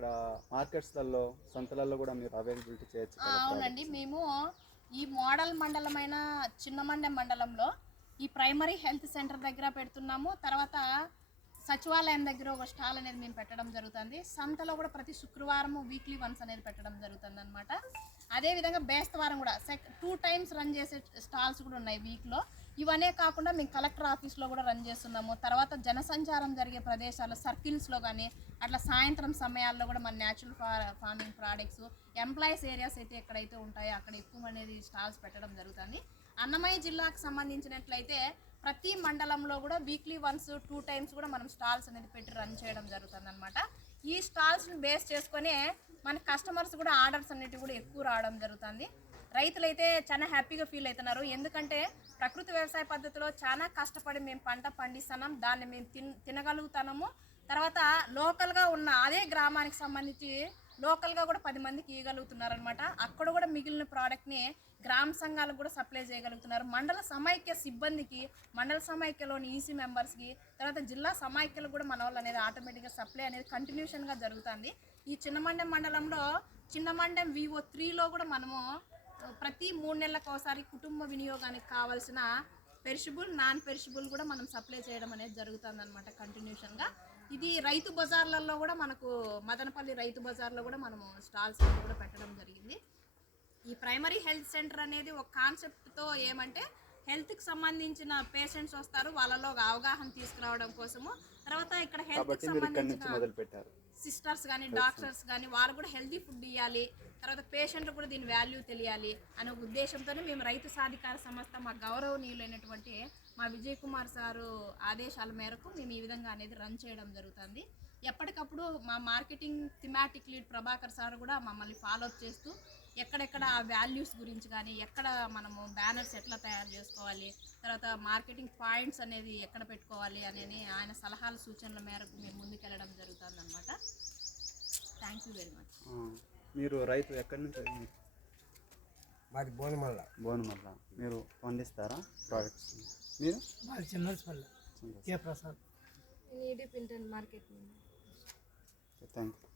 ఇక్కడ మార్కెట్స్లలో సంతలలో కూడా మీరు అవైలబిలిటీ చేయొచ్చు కదా అవునండి. products? మేము ఈ మోడల్ మండలమైన చిన్నమండెం మండలంలో ఈ ప్రైమరీ హెల్త్ సెంటర్ దగ్గర పెడుతున్నాము. తర్వాత సచివాలయం దగ్గర ఒక స్టాల్ అనేది మేము పెట్టడం జరుగుతుంది. సంతలో కూడా ప్రతి శుక్రవారం వీక్లీ వన్స్ అనేది పెట్టడం జరుగుతుంది అనమాట. అదేవిధంగా బేస్తవారం కూడా 2 times రన్ చేసే స్టాల్స్ కూడా ఉన్నాయి వీక్లో. ఇవనే కాకుండా మేము కలెక్టర్ ఆఫీస్లో కూడా రన్ చేస్తున్నాము. తర్వాత జనసంచారం జరిగే ప్రదేశాలు సర్కిల్స్లో కానీ అట్లా సాయంత్రం సమయాల్లో కూడా మన natural farming products employees areas అయితే ఎక్కడైతే ఉంటాయో అక్కడ ఎక్కువ అనేది స్టాల్స్ పెట్టడం జరుగుతుంది. అన్నమయ్య జిల్లాకు సంబంధించినట్లయితే ప్రతి మండలంలో కూడా వీక్లీ వన్స్ 2 times కూడా మనం స్టాల్స్ అనేది పెట్టి రన్ చేయడం జరుగుతుంది అనమాట. ఈ స్టాల్స్ని బేస్ చేసుకొని మన కస్టమర్స్ కూడా ఆర్డర్స్ అనేటివి కూడా ఎక్కువ రావడం జరుగుతుంది. రైతులైతే చాలా హ్యాపీగా ఫీల్ అవుతున్నారు. ఎందుకంటే ప్రకృతి వ్యవసాయ పద్ధతిలో చాలా కష్టపడి మేము పంట పండిస్తున్నాం, దాన్ని మేము తినగలుగుతున్నాము. తర్వాత లోకల్గా ఉన్న అదే గ్రామానికి సంబంధించి లోకల్గా కూడా 10 మందికి ఇవ్వగలుగుతున్నారు అనమాట. అక్కడ కూడా మిగిలిన ప్రోడక్ట్ని గ్రామ సంఘాలకు కూడా సప్లై చేయగలుగుతున్నారు. మండల సమైక్య సిబ్బందికి, మండల సమైక్యలోని ఈసీ మెంబర్స్కి, తర్వాత జిల్లా సమైక్యలకు కూడా మన వాళ్ళు అనేది ఆటోమేటిక్గా సప్లై అనేది కంటిన్యూషన్గా జరుగుతుంది. ఈ చిన్నమండెం మండలంలో చిన్నమండెం VO3లో కూడా మనము ప్రతి 3 నెలలకు ఒకసారి కుటుంబ వినియోగానికి కావాల్సిన పెరిషబుల్ నాన్ పెరిషబుల్ కూడా మనం సప్లై చేయడం అనేది జరుగుతుంది అనమాట కంటిన్యూషన్గా. ఇది రైతు బజార్లలో కూడా మనకు మదనపల్లి రైతు బజార్లో కూడా మనము స్టాల్స్ కూడా పెట్టడం జరిగింది. ఈ ప్రైమరీ హెల్త్ సెంటర్ అనేది ఒక కాన్సెప్ట్తో ఏమంటే హెల్త్కి సంబంధించిన పేషెంట్స్ వస్తారు, వాళ్ళలో ఒక అవగాహన తీసుకురావడం కోసము. తర్వాత ఇక్కడ హెల్త్కి సంబంధించిన సిస్టర్స్ కానీ డాక్టర్స్ కానీ వాళ్ళు కూడా హెల్తీ ఫుడ్ ఇవ్వాలి, తర్వాత పేషెంట్లు కూడా దీని వాల్యూ తెలియాలి అనే ఒక ఉద్దేశంతోనే మేము రైతు సాధికార సంస్థ మా గౌరవనీయులైనటువంటి మా విజయ్ కుమార్ సారు ఆదేశాల మేరకు మేము ఈ విధంగా అనేది రన్ చేయడం జరుగుతుంది. ఎప్పటికప్పుడు మా marketing thematic lead Prabhakar sir కూడా మమ్మల్ని ఫాలో అప్ చేస్తూ ఎక్కడెక్కడ ఆ వాల్యూస్ గురించి కానీ ఎక్కడ మనము బ్యానర్స్ ఎట్లా తయారు చేసుకోవాలి, తర్వాత మార్కెటింగ్ పాయింట్స్ అనేది ఎక్కడ పెట్టుకోవాలి అనేది ఆయన సలహాల సూచనల మేరకు మేము ముందుకెళ్ళడం జరుగుతుంది అనమాట. Thank you very much. మీరు రైతు ఎక్కడి నుంచి? మాది బోనమల్ల. మీరు పండిస్తారా ప్రోడక్ట్స్? మీరు మాది Chinnapalli Prasad market. Thank you.